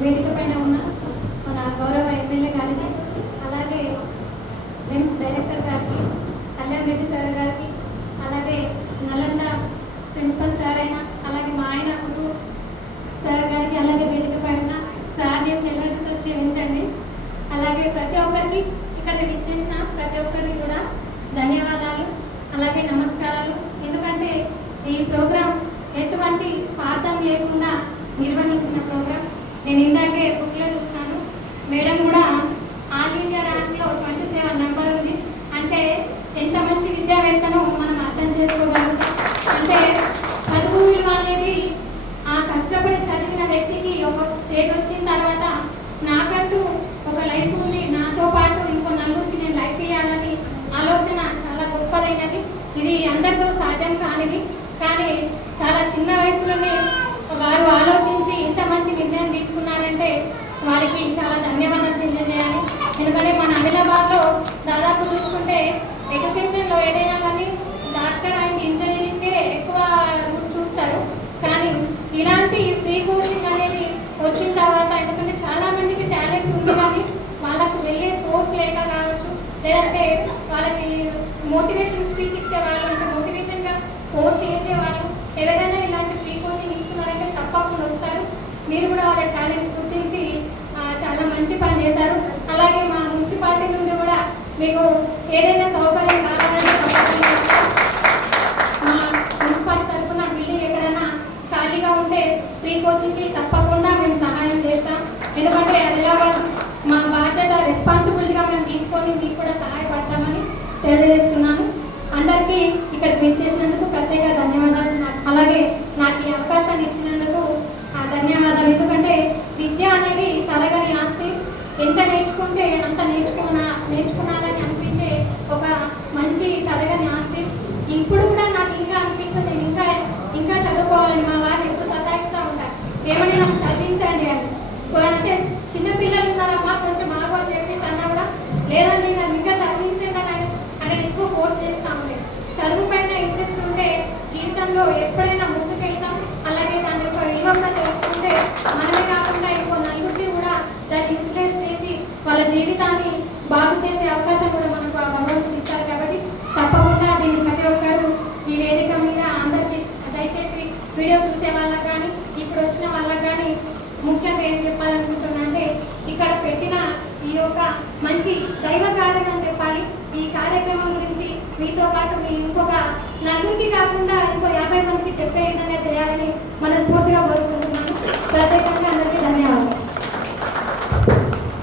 వేదిక పైన ఉన్న మన గౌరవ ఎమ్మెల్యే గారికి, అలాగే రిమ్స్ డైరెక్టర్ గారికి, కళ్యాణ్ రెడ్డి సార్ గారికి, అలాగే నలంద ప్రిన్సిపల్ సార్ అయినా, అలాగే మా ఆయన కుటుంబ సార్ గారికి, అలాగే వేదిక పైన సార్ నేను ఎలాంటి సార్ క్షమించండి. అలాగే ప్రతి ఒక్కరికి ఇక్కడికి ఇచ్చేసిన ప్రతి ఒక్కరికి కూడా ధన్యవాదాలు, అలాగే నమస్కారాలు. ఎందుకంటే ఈ ప్రోగ్రాం ఎటువంటి స్వార్థం లేకుండా నిర్వహించిన ప్రోగ్రాం. నేను ఇందాకే బుక్లో చూసాను, మేడం కూడా ఆల్ ఇండియా ర్యాంక్లో 27 నెంబర్ ఉంది. అంటే ఎంత మంచి విద్యావేత్తనో మనం అర్థం చేసుకోగలుగుతాం. అంటే చదువు విలువ అనేది ఆ కష్టపడి చదివిన వ్యక్తికి ఒక స్టేజ్ వచ్చిన తర్వాత నాకంటూ ఒక లైఫ్ ఉంది, నాతో పాటు ఇంకో నలుగురికి నేను లైఫ్ ఇవ్వాలని ఆలోచన చాలా గొప్పదైనది. ఇది అందరితో సాధ్యం కానిది, కానీ చాలా చిన్న వయసులోనే వారు ఆలోచించి ఇంత మంచి నిర్ణయం తీసుకున్నారంటే వారికి చాలా ధన్యవాదాలు తెలియజేయాలి. ఎందుకంటే మన ఆదిలాబాద్లో దాదాపు చూసుకుంటే ఎడ్యుకేషన్లో ఏదైనా కానీ డాక్టర్ అండ్ ఇంజనీరింగ్కే ఎక్కువ చూస్తారు. కానీ ఇలాంటి ఫ్రీ కోచింగ్ అనేది వచ్చిన తర్వాత, ఎందుకంటే చాలా మందికి టాలెంట్ ఉంది కానీ వాళ్ళకు వెళ్ళే సోర్స్ లేక కావచ్చు, లేదంటే వాళ్ళకి మోటివేషన్ స్పీచ్ ఇచ్చేవాళ్ళు, అంటే మోటివేషన్గా కోర్స్ చేసేవాళ్ళు ఎవరైనా ఇలాంటి ఫ్రీ కోచింగ్ ఇస్తున్నారంటే తప్పకుండా వస్తారు. మీరు కూడా వాళ్ళ టాలెంట్ గుర్తించి చాలా మంచి పని చేశారు. అలాగే మా మున్సిపాలిటీ నుండి కూడా మీకు ఏదైనా సౌకర్యం కావాలంటే మా మున్సిపాలిటీ తరఫున బిల్డింగ్ ఎక్కడైనా ఖాళీగా ఉంటే ఫ్రీ కోచింగ్కి తప్పకుండా మేము సహాయం చేస్తాం. ఎందుకంటే ఆదిలాబాద్ మా బాధ్యత, రెస్పాన్సిబిలిటీగా మేము తీసుకొని మీకు కూడా సహాయపడతామని తెలియజేస్తున్నాను. అందరికీ ఇక్కడ పిలిచేసినందుకు ప్రత్యేక ధన్యవాదాలు. అలాగే నాకు ఈ అవకాశాన్ని ఇచ్చినందుకు ధన్యవాదాలు. ఎందుకంటే విద్య అనేది తరగని ఆస్తి. ఎంత నేర్చుకుంటే అంత నేర్చుకున్నానని అనిపించే ఒక మంచి తరగని ఆస్తి. ఇప్పుడు కూడా నాకు ఇంకా అనిపిస్తుంది, నేను ఇంకా చదువుకోవాలని. మా వారిని ఎప్పుడు సతాయిస్తూ ఉంటారు, ఏమని నాకు చదివించండి అని. అంటే చిన్నపిల్లలు ఉన్నారమ్మా కొంచెం ఆగు అని చెప్పేసి అన్నా కూడా లేదండి నన్ను ఇంకా చదివించండి అని ఎక్కువ ఫోర్స్ చేస్తూ ఉంటాయి. చదువు పైన ఇంట్రెస్ట్ ఉంటే జీవితంలో ఎప్పుడైనా ముందుకెళ్తాం. అలాగే దాని యొక్క విలువ తెలుసుకుంటే మనమే కాకుండా ఇంకో నలుగురికి కూడా దాన్ని యూటిలైజ్ చేసి వాళ్ళ జీవితాన్ని బాగు చేసే అవకాశం కూడా మనకు ఆ భగవంతుడు ఇస్తారు. కాబట్టి తప్పకుండా దీన్ని ప్రతి ఒక్కరు ఈ వేదిక మీద అందరికీ దయచేసి వీడియో చూసే వాళ్ళకి కానీ ఇప్పుడు వచ్చిన వాళ్ళకి కానీ ముఖ్యంగా ఏం చెప్పాలనుకుంటున్నా అంటే, ఇక్కడ పెట్టిన ఈ యొక్క మంచి దైవ కార్యం అని చెప్పాలి. ఈ కార్యక్రమం గురించి మీతో పాటు మీ ఇంకొక నలుగురికి కాకుండా ఇంకో 50 మందికి చెప్పే విధంగా చేయాలని మనస్ఫూర్తిగా కోరుకుంటున్నాను. ప్రత్యేకంగా